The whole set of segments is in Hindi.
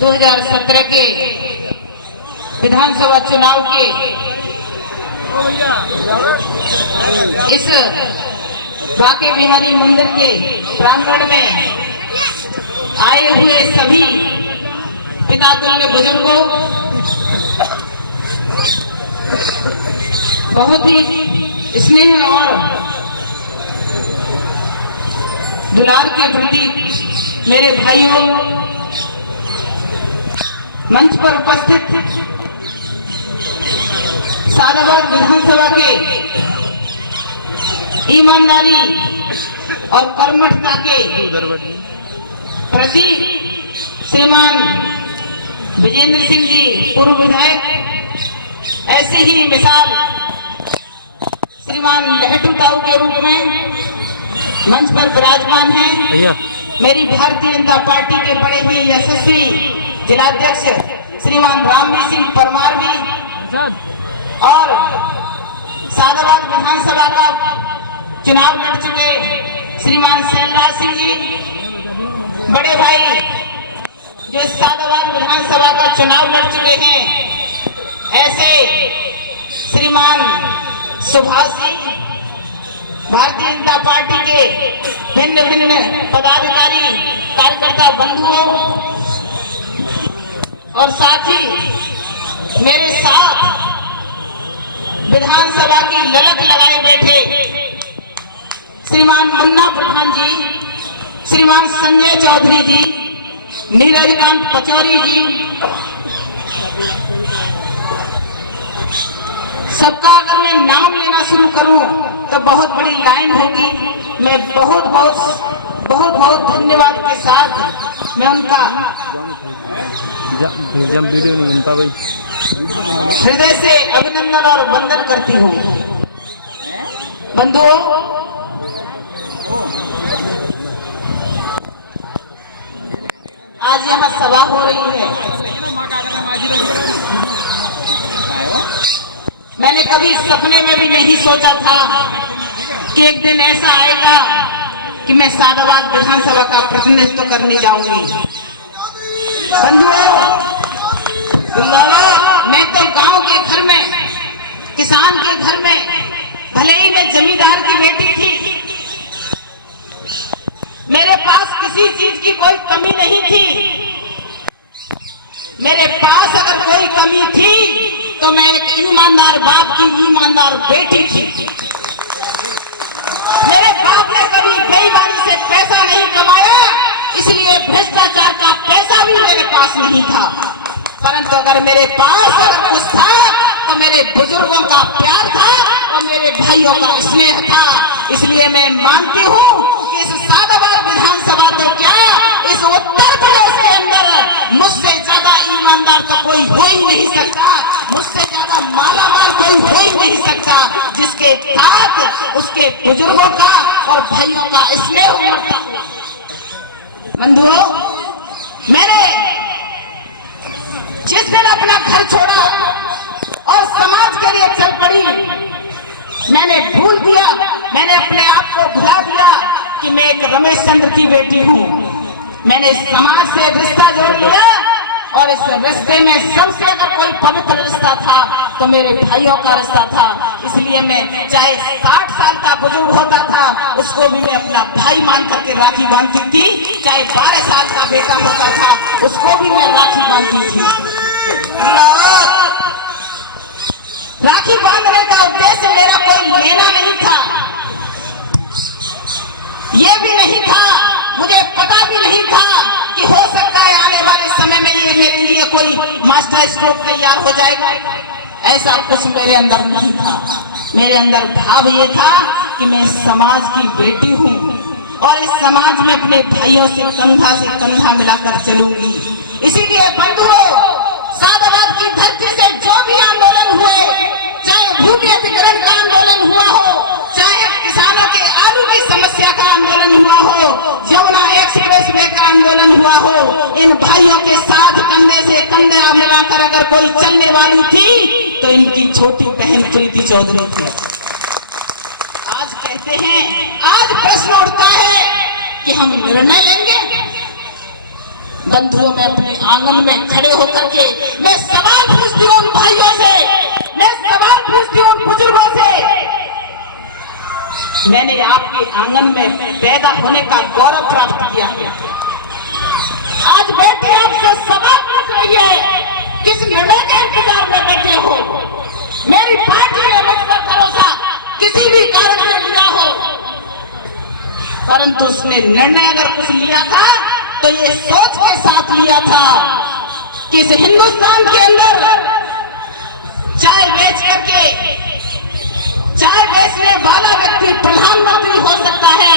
2017 के विधानसभा चुनाव के इस बांके बिहारी मंदिर के प्रांगण में आए हुए सभी पिता तुल्य बुजुर्गों, बहुत ही स्नेह और दुलार के प्रति मेरे भाइयों, मंच पर उपस्थित सादाबाद विधानसभा के ईमानदारी और कर्मठता के प्रति श्रीमान विजेंद्र सिंह जी पूर्व विधायक, ऐसे ही मिसाल श्रीमान लहटू ताऊ के रूप में मंच पर विराजमान हैं। मेरी भारतीय जनता पार्टी के बड़े ही यशस्वी जिलाध्यक्ष श्रीमान रामवीर सिंह परमार भी, और सादाबाद विधानसभा का चुनाव लड़ चुके श्रीमान शैलराज सिंह जी, बड़े भाई जो सादाबाद विधानसभा का चुनाव लड़ चुके हैं, ऐसे श्रीमान सुभाष जी, भारतीय जनता पार्टी के भिन्न भिन्न पदाधिकारी कार्यकर्ता बंधुओं, और साथ ही मेरे साथ विधानसभा की ललक लगाए बैठे श्रीमान मुन्ना प्रधान जी, श्रीमान संजय चौधरी जी, नीरजकांत पचौरी जी, सबका अगर मैं नाम लेना शुरू करूं तो बहुत बड़ी लाइन होगी। मैं बहुत बहुत धन्यवाद के साथ मैं उनका हृदय से अभिनंदन और वंदन करती हूँ। बंधुओं, आज यहाँ सभा हो रही है। मैंने कभी सपने में भी नहीं सोचा था कि एक दिन ऐसा आएगा कि मैं सादाबाद विधानसभा का प्रतिनिधित्व करने जाऊंगी। बंधुओं, मैं तो गांव के घर में, किसान के घर में, भले ही मैं जमींदार की बेटी थी, मेरे पास किसी चीज की कोई कमी नहीं थी। मेरे पास अगर कोई कमी थी तो मैं एक ईमानदार बाप की ईमानदार बेटी थी। मेरे बाप ने कभी बेईमानी से पैसा नहीं कमाया, इसलिए भ्रष्टाचार का पैसा भी मेरे पास नहीं था। परंतु अगर मेरे पास अगर कुछ था तो मेरे बुजुर्गों का प्यार था और मेरे भाइयों का स्नेह था। इसलिए मैं मानती हूँ कि इस सादाबाद विधानसभा तो क्या, इस उत्तर प्रदेश के अंदर मुझसे ज्यादा ईमानदार तो कोई हो ही नहीं सकता, मुझसे ज्यादा मालामाल कोई हो ही नहीं सकता, जिसके साथ उसके बुजुर्गों का और भाइयों का स्नेह उमड़ता। बंधुओं, मैंने जिस दिन अपना घर छोड़ा और समाज के लिए चल पड़ी, मैंने भूल दिया, मैंने अपने आप को भुला दिया कि मैं एक रमेश चंद्र की बेटी हूँ। मैंने समाज से रिश्ता जोड़ लिया और इस रिश्ते में सबसे अगर कोई पवित्र रिश्ता था तो मेरे भाइयों का रिश्ता था। इसलिए मैं चाहे 60 साल का बुजुर्ग होता था उसको भी मैं अपना भाई मान करके राखी बांधती थी, चाहे 12 साल का बेटा होता था उसको भी मैं राखी बांधती थी। राखी बांधने का उद्देश्य मेरा कोई लेना नहीं था, ये भी नहीं था, मुझे पता भी नहीं था कि हो सकता है आने वाले समय में ये मेरे लिए कोई मास्टर स्ट्रोक तैयार हो जाएगा। ऐसा कुछ मेरे अंदर नहीं था। मेरे अंदर भाव ये था कि मैं समाज की बेटी हूँ और इस समाज में अपने भाइयों से कंधा मिलाकर चलूंगी। इसीलिए बंधुओं, सादाबाद की धरती से जो भी आंदोलन हुए, चाहे भूमि अधिग्रहण का आंदोलन हुआ हो, चाहे किसानों के आलू की समस्या का आंदोलन हुआ हो, यमुना एक्सप्रेस वे का आंदोलन हुआ हो, इन भाइयों के साथ कंधे से कंधा मिलाकर अगर कोई चलने वाली थी तो इनकी छोटी बहन प्रीति चौधरी थी। आज कहते हैं, आज प्रश्न उठता है कि हम निर्णय लेंगे। बंधुओं में अपने आंगन में खड़े होकर के मैं सवाल पूछती हूँ उन भाइयों से, मैं सवाल पूछती हूँ उन बुजुर्गों से। मैंने आपके आंगन में पैदा होने का गौरव प्राप्त किया है। आज बेटी आपसे सवाल पूछ रही है, किस निर्णय के इंतजार में बैठे हो? मेरी पार्टी ने मुझ पर भरोसा किसी भी कारण से लिया हो, परंतु उसने निर्णय अगर कुछ लिया था तो ये सोच के साथ लिया था कि इस हिंदुस्तान के अंदर चाय बेच करके, चाय बेचने वाला व्यक्ति प्रधानमंत्री हो सकता है,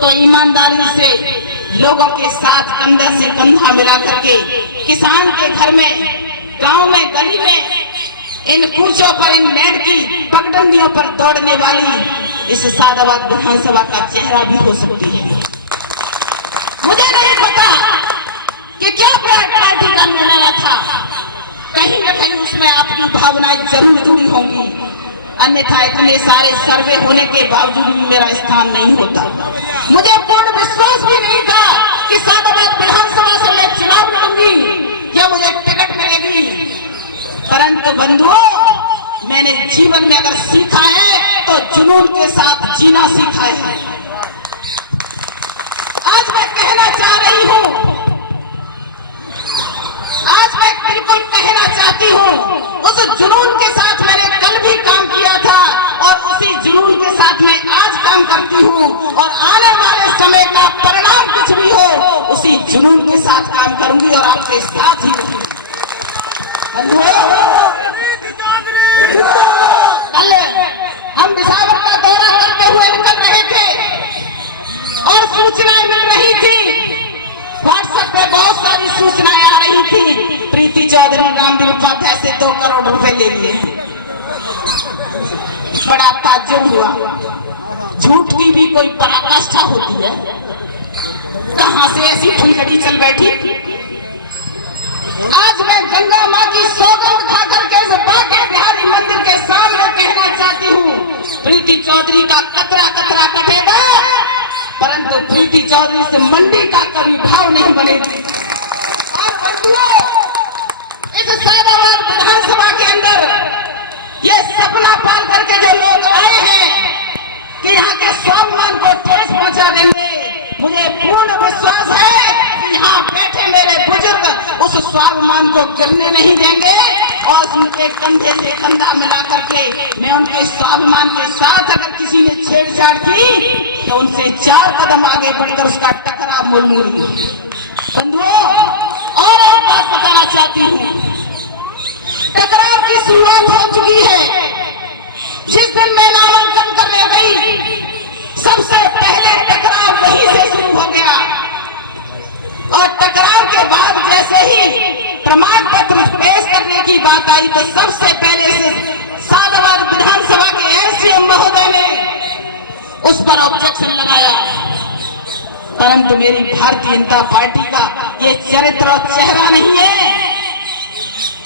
तो ईमानदारी से लोगों के साथ कंधे से कंधा मिला करके किसान के घर में, गांव में, गली में, इन कूचों पर, इन नेट की पगडंडियों पर दौड़ने वाली इस सादाबाद विधानसभा का चेहरा भी हो सकती है। मुझे नहीं पता कि क्या पार्टी का निर्णय था, कहीं न कहीं उसमें आपकी भावनाएं जरूर जुड़ी होंगी, अन्यथा इतने सारे सर्वे होने के बावजूद भी मेरा स्थान नहीं होता। मुझे पूर्ण विश्वास भी नहीं था कि सादाबाद विधानसभा से मैं चुनाव लड़ूंगी या मुझे टिकट मिलेगी, परंतु बंधुओं, मैंने जीवन में अगर सीखा है तो जुनून के साथ जीना सीखा है। आज मैं कहना चाह रही हूँ, आज मैं बिल्कुल कहना चाहती हूँ, उस जुनून के साथ मैंने कल भी काम किया था और उसी जुनून के साथ मैं आज काम करती हूँ, और आने वाले समय का परिणाम कुछ भी हो उसी जुनून के साथ काम करूंगी और आपके साथ ही रहूंगी। कल हम बिसावर का दौरा करते हुए निकल रहे थे और सूचनाएं मिल रही थी, व्हाट्सएप पे बहुत सारी सूचनाएं आ रही थी, प्रीति चौधरी रामदेव उपाध्याय से 2 करोड़ रुपए ले लिए। बड़ा ताज्जुब हुआ, झूठ की भी कोई पराकाष्ठा होती है, कहां से ऐसी फुलझड़ी चल बैठी। आज मैं गंगा माँ की सौगंध खा करके बांके बिहारी मंदिर के सामने कहना चाहती हूँ, प्रीति चौधरी का कतरा कतरा कटेगा, परंतु प्रीति चौधरी से मंडी का कभी भाव नहीं बनेगा। इस सादाबाद विधानसभा के अंदर ये सपना पाल करके जो लोग आए हैं कि यहाँ के स्वाभिमान को ठेस पहुंचा देंगे, मुझे पूर्ण विश्वास है कि यहाँ बैठे मेरे बुजुर्ग उस स्वाभिमान को गिरने नहीं देंगे, और उनके कंधे से कंधा मिला करके मैं उनके स्वाभिमान के साथ, अगर किसी ने छेड़छाड़ की तो उनसे 4 कदम आगे बढ़कर उसका टकराव मुड़ूंगी। बंधुओं, और एक बात बताना चाहती हूँ, टकराव की शुरुआत हो चुकी है। जिस दिन मैं नामांकन करने गई, सबसे पहले टकराव वहीं से शुरू हो गया, और टकराव के बाद जैसे ही प्रमाण पत्र पेश करने की बात आई तो सबसे पहले से सादाबाद विधानसभा के एसडीएम महोदय ने उस पर ऑब्जेक्शन लगाया, परंतु मेरी भारतीय जनता पार्टी का ये चरित्र और चेहरा नहीं है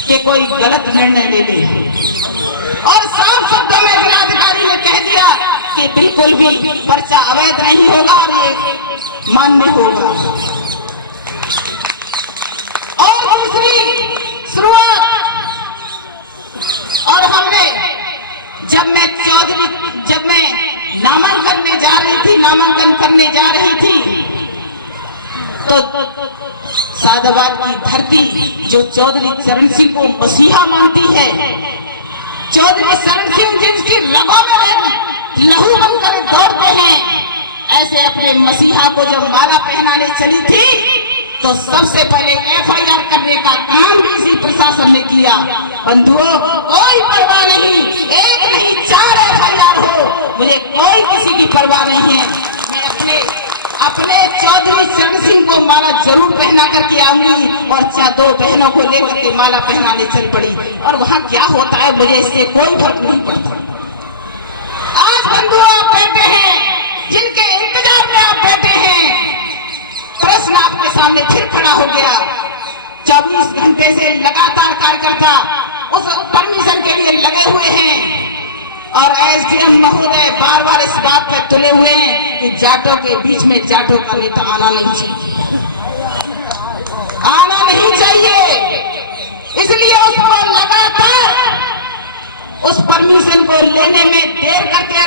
कि कोई गलत निर्णय ले ले, और साफ शब्दों में जिलाधिकारी ने कह दिया कि बिल्कुल भी पर्चा अवैध नहीं होगा और ये मान्य होगा। और दूसरी शुरुआत, और हमने जब मैं नामांकन करने जा रही थी तो सादाबाद की धरती जो चौधरी चरण सिंह को मसीहा मानती है, चौधरी चरण सिंह जिनकी रगों में लहू बनकर दौड़ते हैं, ऐसे अपने मसीहा को जब माला पहनाने चली थी तो सबसे पहले एफआईआर करने का काम भी इसी प्रशासन ने किया। बंधुओं, कोई परवाह नहीं, 1 नहीं 4 एफआईआर हो, मुझे कोई किसी की परवाह नहीं है। मैं अपने चौधरी चरण सिंह को माला जरूर पहना करके आऊंगी, और 2 बहनों को लेकर के माला पहनाने चल पड़ी, और वहाँ क्या होता है मुझे इससे कोई फर्क नहीं पड़ता। आज बंधुओं, आप बैठे हैं, जिनके इंतजार में आप बैठे हैं, प्रश्न आपके सामने फिर खड़ा हो गया। 24 घंटे से लगातार कार्यकर्ता उस परमिशन के लिए लगे हुए हैं, और एसडीएम महोदय बार बार इस बात पर तुले हुए हैं कि जाटों के बीच में जाटों का नेता आना नहीं चाहिए। इसलिए उसको लगातार उस परमिशन को लेने में देर करते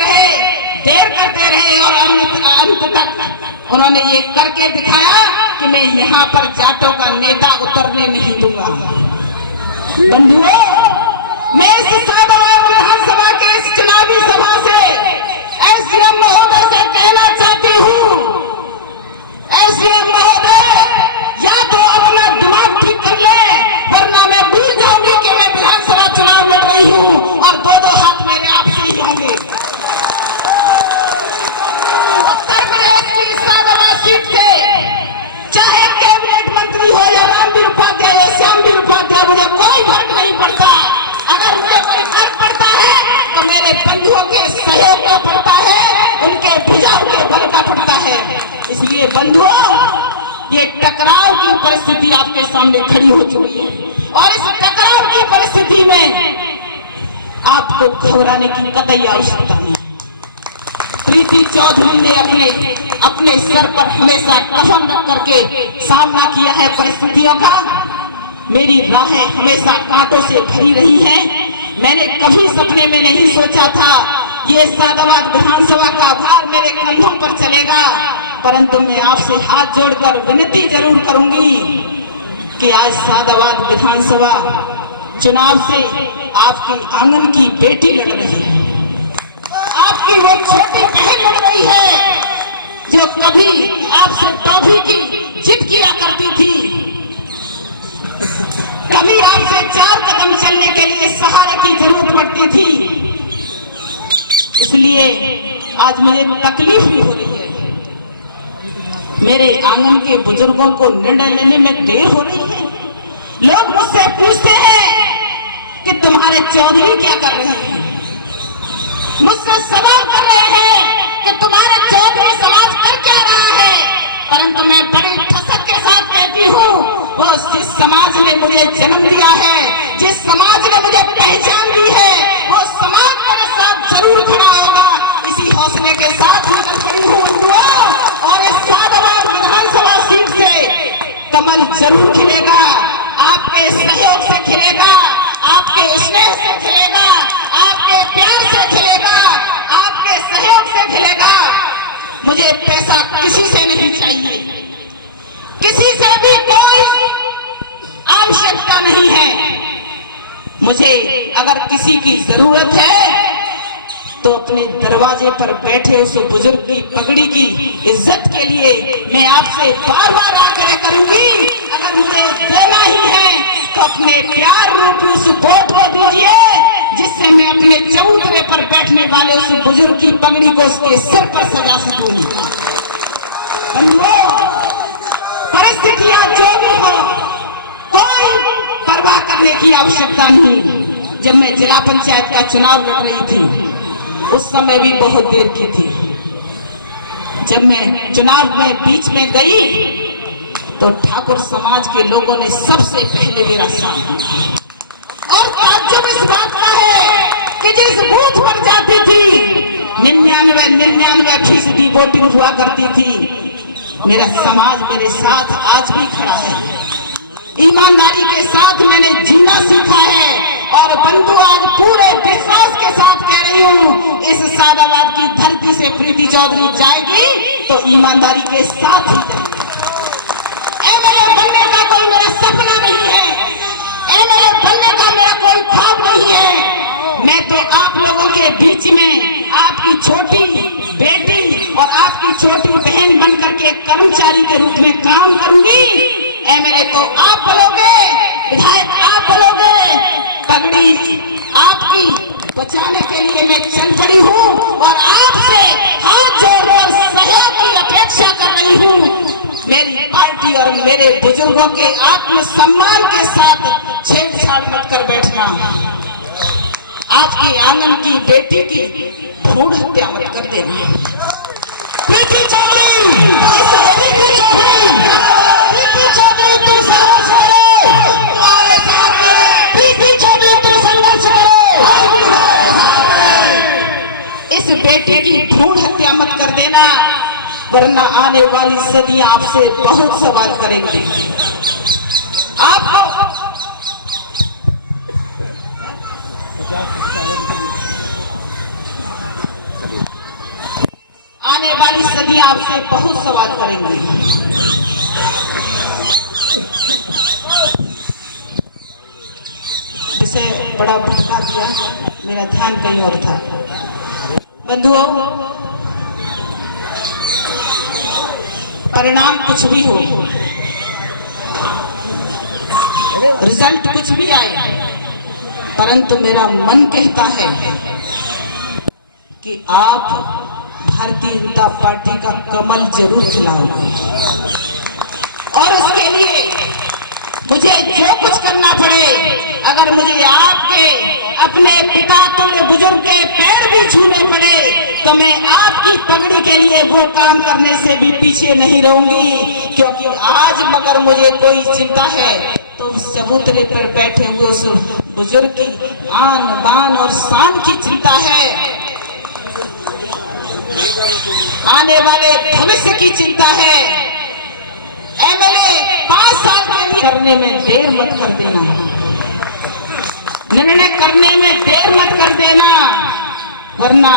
रहे और अंत तक उन्होंने ये करके दिखाया कि मैं यहाँ पर जाटों का नेता उतरने नहीं दूंगा। बंधुओं, मैं इस साधारण विधानसभा के इस चुनावी सभा से एसडीएम महोदय से कहना चाहती हूँ, एसडीएम महोदय या तो अपना दिमाग ठीक कर ले, वरना मैं भूल जाऊंगी कि मैं विधानसभा चुनाव लड़ रही हूँ और दो हाथ मेरे आपसे ही होंगे। उत्तर प्रदेश की साधारण सीट से चाहे कैबिनेट मंत्री हो या रामवीर उपाध्याय या श्यामवीर उपाध्याय, मुझे कोई फर्क नहीं पड़ता। अगर मुझे कोई फर्क पड़ता है तो मेरे बंधुओं के सहयोग का पड़ता है, उनके भुजाओं के बल का पड़ता है। इसलिए बंधुओं, ये टकराव की परिस्थिति आपके सामने खड़ी हो चुकी है और इस टकराव की परिस्थिति में आपको घबराने की कतई आवश्यकता नहीं। प्रीति चौधरी ने अपने सिर पर हमेशा कफन रख करके सामना किया है परिस्थितियों का। मेरी राहें हमेशा कांटों से भरी रही हैं। मैंने कभी सपने में नहीं सोचा था ये सादाबाद विधानसभा का भार मेरे कंधों पर चलेगा, परंतु मैं आपसे हाथ जोड़कर विनती जरूर करूंगी कि आज सादाबाद विधानसभा चुनाव से आपकी आंगन की बेटी लड़ रही है, आपकी वो छोटी बहन लड़ रही है जो कभी आपसे टॉफी की जिद किया करती थी, कभी आपसे 4 कदम चलने के लिए सहारे की जरूरत पड़ती थी। इसलिए आज मुझे तकलीफ भी हो रही है। मेरे आंगन के बुजुर्गों को निर्णय लेने में देर हो रही है। लोग मुझसे पूछते हैं कि तुम्हारे चौधरी क्या कर रहे हैं, मुझसे सवाल कर रहे हैं कि तुम्हारे चौधरी समाज कर क्या रहा है, परंतु मैं बड़ी ठसक के साथ कहती हूँ, वो जिस समाज ने मुझे जन्म दिया है, जिस समाज ने मुझे पहचान दी है, वो समाज मेरे साथ जरूर खड़ा होगा। इसी हौसले के साथ मैं चल पड़ी हूँ बंधुओं, और इस सादाबाद विधानसभा सीट से कमल जरूर खिलेगा, आपके सहयोग से खिलेगा, आपके स्नेह से खिलेगा, आपके प्यार से खिलेगा, आपके सहयोग से खिलेगा। मुझे पैसा किसी से नहीं चाहिए, किसी से भी कोई आवश्यकता नहीं है। मुझे अगर किसी की जरूरत है तो अपने दरवाजे पर बैठे उस बुजुर्ग की पगड़ी की इज्जत के लिए मैं आपसे बार बार आग्रह करूंगी, अगर मुझे देना ही है तो अपने प्यार रूपी उस वोट को दीजिए, जिससे मैं अपने चबूतरे पर बैठने वाले उस बुजुर्ग की पगड़ी को उसके सिर पर सजा सकूंगी। परिस्थितियां जो भी हो, कोई परवाह करने की आवश्यकता नहीं। जब मैं जिला पंचायत का चुनाव लड़ रही थी उस समय भी बहुत देर की थी। जब मैं चुनाव में बीच में गई तो ठाकुर समाज के लोगों ने सबसे पहले मेरा साथ दिया। और ताज्जुब इस बात का है कि जिस बूथ पर जाती थी 99% वोटिंग हुआ करती थी, मेरा समाज मेरे साथ आज भी खड़ा है। ईमानदारी के साथ मैंने जीना सीखा है और बंधु आज पूरे विश्वास के साथ कह रही हूँ, इस सादाबाद की धरती से प्रीति चौधरी जाएगी तो ईमानदारी के साथ ही जाएगी। एमएलए बनने का कोई मेरा सपना नहीं है, एमएलए बनने का मेरा कोई ख्वाब नहीं है। मैं तो आप लोगों के बीच में आपकी छोटी बेटी और आपकी छोटी बहन बनकर के कर्मचारी के रूप में काम करूंगी। एमएलए तो आप बोलोगे, विधायक आप बोलोगे, पगड़ी आपकी बचाने के लिए मैं चल पड़ी हूँ और आपसे हाथ जोड़कर सहयोग की अपेक्षा कर रही हूँ। मेरी पार्टी और मेरे बुजुर्गों के आत्मसम्मान के साथ छेड़छाड़ मत कर बैठना। आपके आंगन की बेटी की भ्रूण हत्या मत कर देना। प्रीति चौधरी, तुम साहस करो, हमारे साथ है। प्रीति चौधरी तुम संघर्ष करो, इस बेटे की भ्रूण हत्या मत कर देना, वरना आने वाली सदियां आपसे बहुत सवाल करेंगे। आपको आपसे बहुत सवाल करेंगे। इसे बड़ा भड़का दिया, मेरा ध्यान कहीं और था। बंधुओं, परिणाम कुछ भी हो, रिजल्ट कुछ भी आए, परंतु मेरा मन कहता है कि आप भारतीय जनता पार्टी का कमल जरूर खिलाओगे। और उसके लिए मुझे जो कुछ करना पड़े, अगर मुझे आपके अपने पिता तुल्य बुजुर्ग के पैर भी छूने पड़े, तो मैं आपकी पगड़ी के लिए वो काम करने से भी पीछे नहीं रहूंगी। क्योंकि आज मगर मुझे कोई चिंता है तो उस चबूतरे पर बैठे हुए उस बुजुर्ग की आन बान और शान की चिंता है, आने वाले भविष्य की चिंता है। एमएलए 5 साल के लिए करने में देर मत कर देना, निर्णय करने में देर मत कर देना, वरना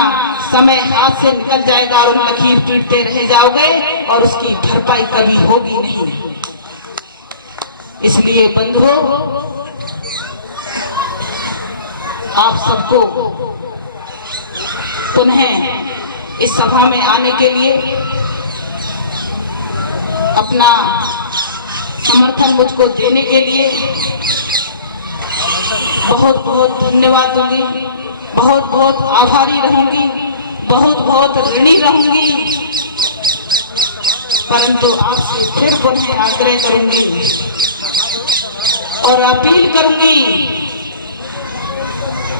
समय हाथ से निकल जाएगा और लकीर पीटते रह जाओगे और उसकी भरपाई कभी होगी नहीं। इसलिए बंधुओं, आप सबको पुनः इस सभा में आने के लिए अपना समर्थन मुझको देने के लिए बहुत बहुत धन्यवाद दूंगी, बहुत बहुत आभारी रहूंगी, बहुत बहुत ऋणी रहूंगी। परंतु आपसे फिर पुनः आग्रह करूंगी और अपील करूंगी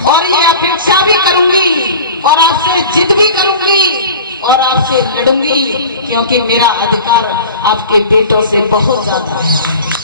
और ये अपेक्षा भी करूंगी और आपसे जिद भी करूंगी और आपसे लड़ूंगी, क्योंकि मेरा अधिकार आपके बेटों से बहुत ज्यादा है।